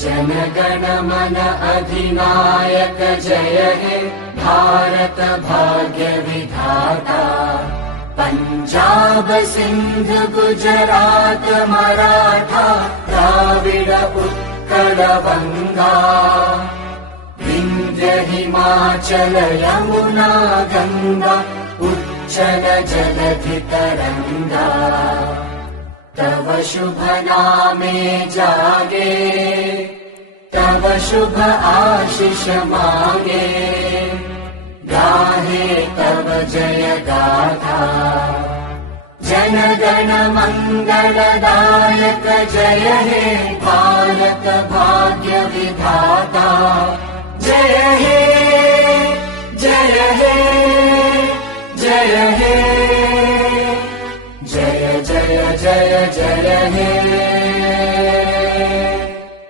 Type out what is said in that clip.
जनगण मन अधिनायक जय हे भारत भाग्य विधाता। पंजाब सिंध गुजरात मराठा द्राविड उत्कल गंगा। विंध्य हिमाचल यमुना गंगा उच्चल जलधि तरंगा। तव शुभ नामे जागे तव शुभ आशीष मांगे। गाहे तव जय गाथा जनगण मंगलदायक जय हे भारत भाग्य विधाता। जय हे